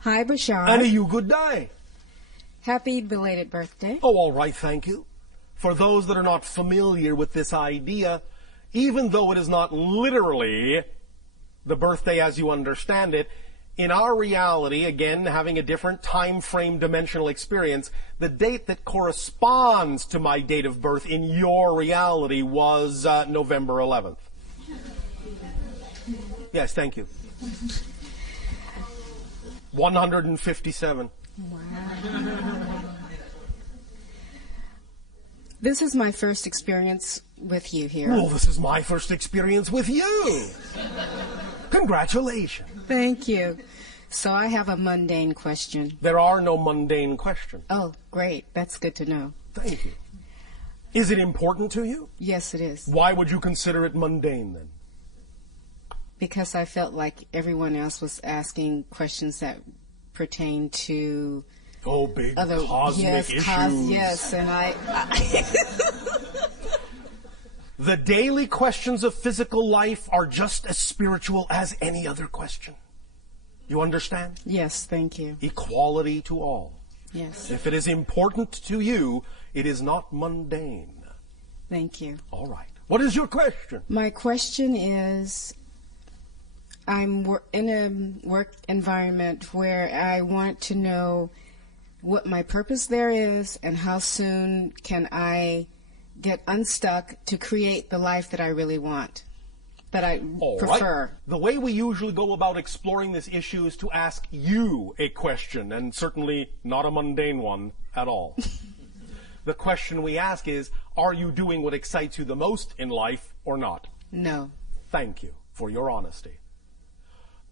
Hi, Bashar. And you good day. Happy belated birthday. Oh, all right, thank you. For those that are not familiar with this idea, even though it is not literally the birthday as you understand it, in our reality, again, having a different time frame dimensional experience, the date that corresponds to my date of birth in your reality was November 11th. Yes, thank you. 157. Wow. This is my first experience with you here. Well, this is my first experience with you. Congratulations. Thank you. So I have a mundane question. There are no mundane questions. Oh, great. That's good to know. Thank you. Is it important to you? Yes, it is. Why would you consider it mundane then? Because I felt like everyone else was asking questions that pertain to Big other cosmic issues. Yes, and I The daily questions of physical life are just as spiritual as any other question. You understand? Yes, thank you. Equality to all. Yes. If it is important to you, it is not mundane. Thank you. All right. What is your question? My question is, I'm in a work environment where I want to know what my purpose there is and how soon can I get unstuck to create the life that I really want, that I prefer. Right. The way we usually go about exploring this issue is to ask you a question, and certainly not a mundane one at all. The question we ask is, are you doing what excites you the most in life or not? No. Thank you for your honesty.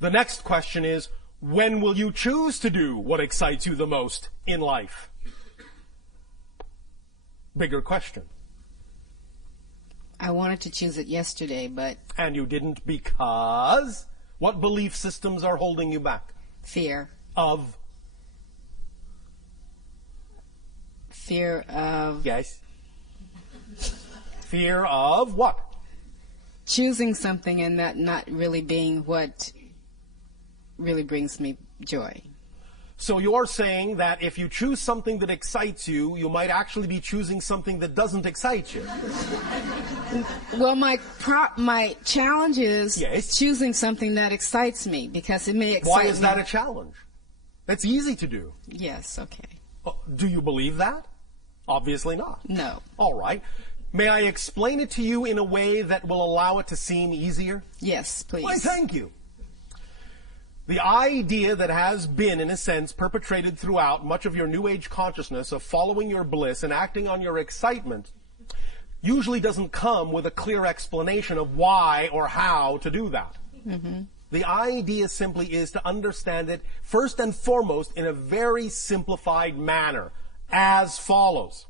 The next question is, when will you choose to do what excites you the most in life? Bigger question. I wanted to choose it yesterday, but... And you didn't because? What belief systems are holding you back? Fear. Of? Fear of... Yes. Fear of what? Choosing something and that not really being what really brings me joy. So you're saying that if you choose something that excites you, you might actually be choosing something that doesn't excite you. Well, my challenge is Yes. choosing something that excites me, because it may excite me. Why is that a challenge? That's easy to do. Yes, okay. Do you believe that? Obviously not. No. All right. May I explain it to you in a way that will allow it to seem easier? Yes, please. Why, thank you. The idea that has been, in a sense, perpetrated throughout much of your New Age consciousness of following your bliss and acting on your excitement usually doesn't come with a clear explanation of why or how to do that. Mm-hmm. The idea simply is to understand it first and foremost in a very simplified manner, as follows.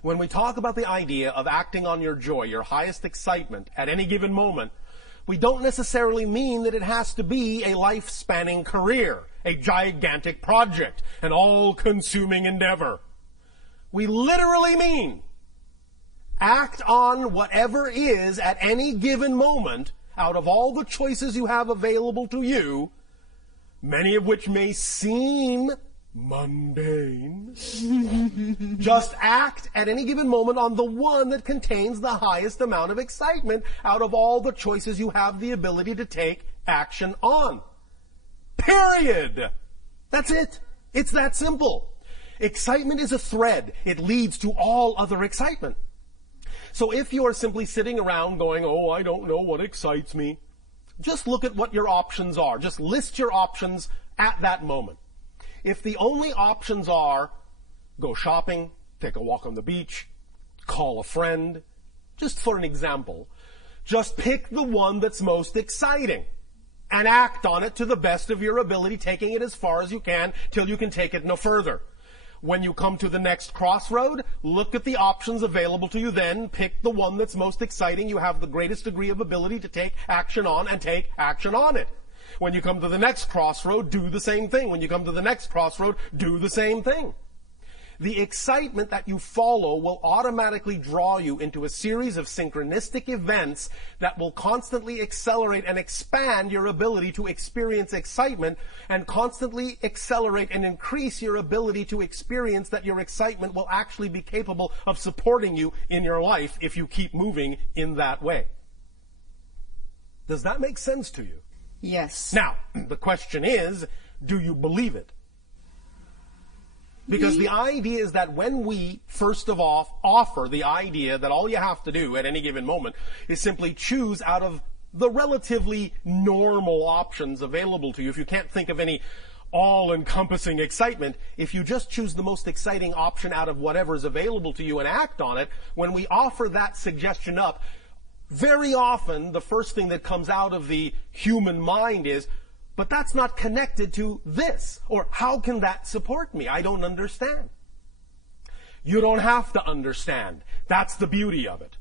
When we talk about the idea of acting on your joy, your highest excitement at any given moment, we don't necessarily mean that it has to be a life-spanning career, a gigantic project, an all-consuming endeavor. We literally mean act on whatever is at any given moment out of all the choices you have available to you, many of which may seem mundane. Just act at any given moment on the one that contains the highest amount of excitement out of all the choices you have the ability to take action on. Period. That's it. It's that simple. Excitement is a thread. It leads to all other excitement. So if you are simply sitting around going, oh, I don't know what excites me, just look at what your options are. Just list your options at that moment. If the only options are go shopping, take a walk on the beach, call a friend, just for an example, just pick the one that's most exciting and act on it to the best of your ability, taking it as far as you can till you can take it no further. When you come to the next crossroad, look at the options available to you then, pick the one that's most exciting, you have the greatest degree of ability to take action on, and take action on it. When you come to the next crossroad, do the same thing. When you come to the next crossroad, do the same thing. the excitement that you follow will automatically draw you into a series of synchronistic events that will constantly accelerate and expand your ability to experience excitement, and constantly accelerate and increase your ability to experience that your excitement will actually be capable of supporting you in your life if you keep moving in that way. Does that make sense to you? Yes. Now, the question is, do you believe it? Because the idea is that when we, first of all, offer the idea that all you have to do at any given moment is simply choose out of the relatively normal options available to you. If you can't think of any all-encompassing excitement, if you just choose the most exciting option out of whatever is available to you and act on it, when we offer that suggestion up, very often the first thing that comes out of the human mind is, but that's not connected to this. Or how can that support me? I don't understand. You don't have to understand. That's the beauty of it.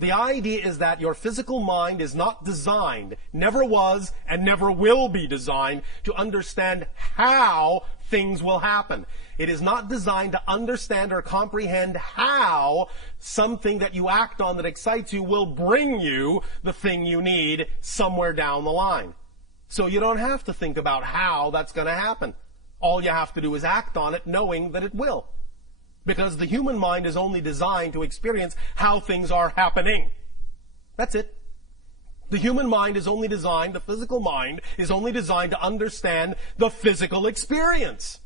The idea is that your physical mind is not designed, never was, and never will be designed to understand how things will happen. It is not designed to understand or comprehend how something that you act on that excites you will bring you the thing you need somewhere down the line. So you don't have to think about how that's going to happen. All you have to do is act on it knowing that it will. Because the human mind is only designed to experience how things are happening. That's it. The human mind is only designed, the physical mind is only designed to understand the physical experience.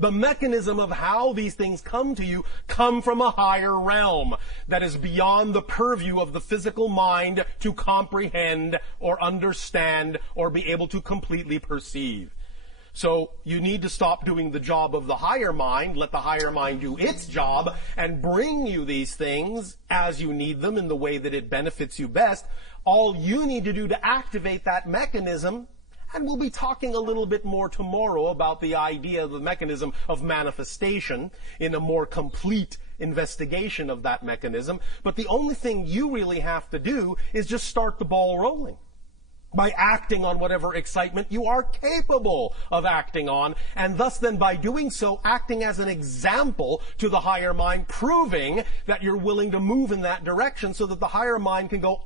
The mechanism of how these things come to you come from a higher realm that is beyond the purview of the physical mind to comprehend or understand or be able to completely perceive. So you need to stop doing the job of the higher mind, let the higher mind do its job, and bring you these things as you need them in the way that it benefits you best. All you need to do to activate that mechanism, and we'll be talking a little bit more tomorrow about the idea of the mechanism of manifestation in a more complete investigation of that mechanism. But the only thing you really have to do is just start the ball rolling by acting on whatever excitement you are capable of acting on, and thus then by doing so, acting as an example to the higher mind, proving that you're willing to move in that direction so that the higher mind can go,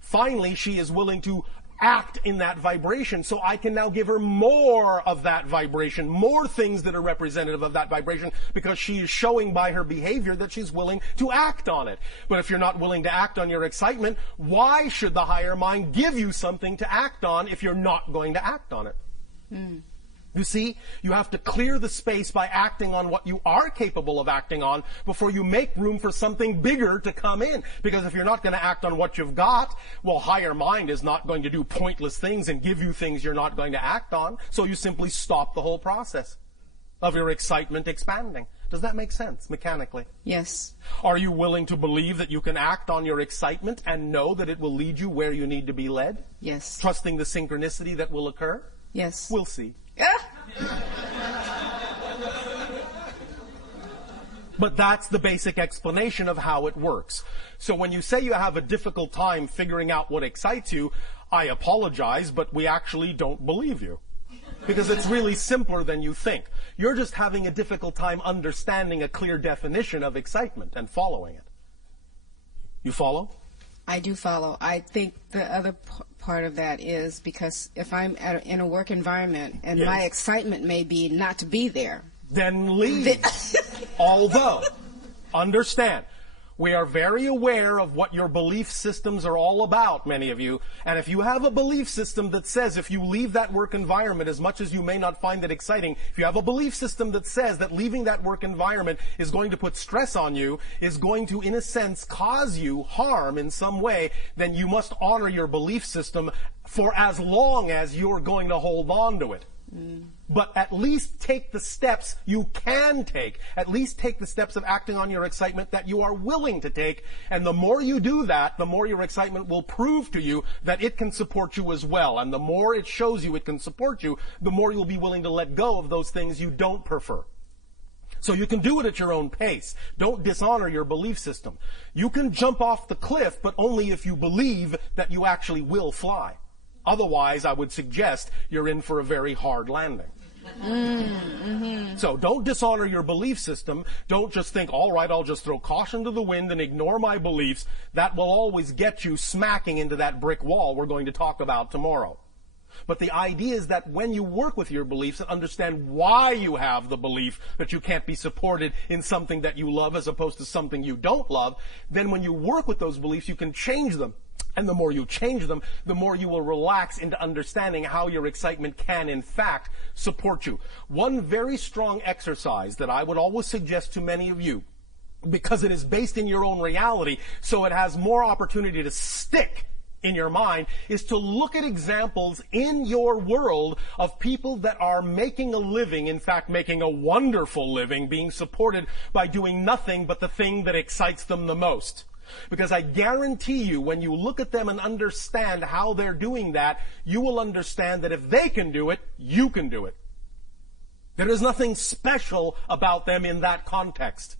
finally she is willing to act in that vibration, so I can now give her more of that vibration, more things that are representative of that vibration, because she is showing by her behavior that she's willing to act on it. But if you're not willing to act on your excitement, why should the higher mind give you something to act on if you're not going to act on it? You see, you have to clear the space by acting on what you are capable of acting on before you make room for something bigger to come in. Because if you're not going to act on what you've got, well, higher mind is not going to do pointless things and give you things you're not going to act on. So you simply stop the whole process of your excitement expanding. Does that make sense mechanically? Yes. Are you willing to believe that you can act on your excitement and know that it will lead you where you need to be led? Yes. Trusting the synchronicity that will occur? Yes. We'll see. But that's the basic explanation of how it works. So when you say you have a difficult time figuring out what excites you, I apologize, but we actually don't believe you. Because it's really simpler than you think. You're just having a difficult time understanding a clear definition of excitement and following it. You follow? I do follow. I think the other part of that is because if I'm in a work environment and my excitement may be not to be there, then leave. Although, understand, we are very aware of what your belief systems are all about, many of you. And if you have a belief system that says if you leave that work environment, as much as you may not find it exciting, if you have a belief system that says that leaving that work environment is going to put stress on you, is going to, in a sense, cause you harm in some way, then you must honor your belief system for as long as you're going to hold on to it. But at least take the steps you can take. At least take the steps of acting on your excitement that you are willing to take. And the more you do that, the more your excitement will prove to you that it can support you as well. And the more it shows you it can support you, the more you'll be willing to let go of those things you don't prefer. So you can do it at your own pace. Don't dishonor your belief system. You can jump off the cliff, but only if you believe that you actually will fly. Otherwise, I would suggest you're in for a very hard landing. So don't dishonor your belief system. Don't just think, all right, I'll just throw caution to the wind and ignore my beliefs. That will always get you smacking into that brick wall we're going to talk about tomorrow. But the idea is that when you work with your beliefs and understand why you have the belief that you can't be supported in something that you love as opposed to something you don't love, then when you work with those beliefs, you can change them. And the more you change them, the more you will relax into understanding how your excitement can, in fact, support you. One very strong exercise that I would always suggest to many of you, because it is based in your own reality, so it has more opportunity to stick in your mind, is to look at examples in your world of people that are making a living, in fact, making a wonderful living, being supported by doing nothing but the thing that excites them the most. Because I guarantee you, when you look at them and understand how they're doing that, you will understand that if they can do it, you can do it. There is nothing special about them in that context.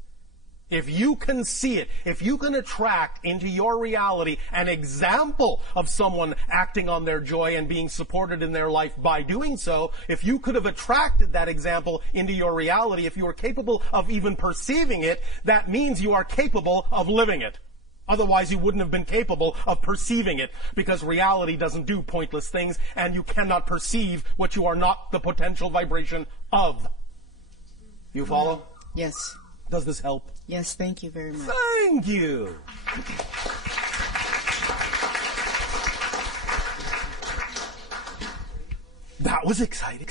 If you can see it, if you can attract into your reality an example of someone acting on their joy and being supported in their life by doing so, if you could have attracted that example into your reality, if you are capable of even perceiving it, that means you are capable of living it. Otherwise, you wouldn't have been capable of perceiving it, because reality doesn't do pointless things, and you cannot perceive what you are not the potential vibration of. You follow? Yes. Does this help? Yes, thank you very much. Thank you. That was exciting.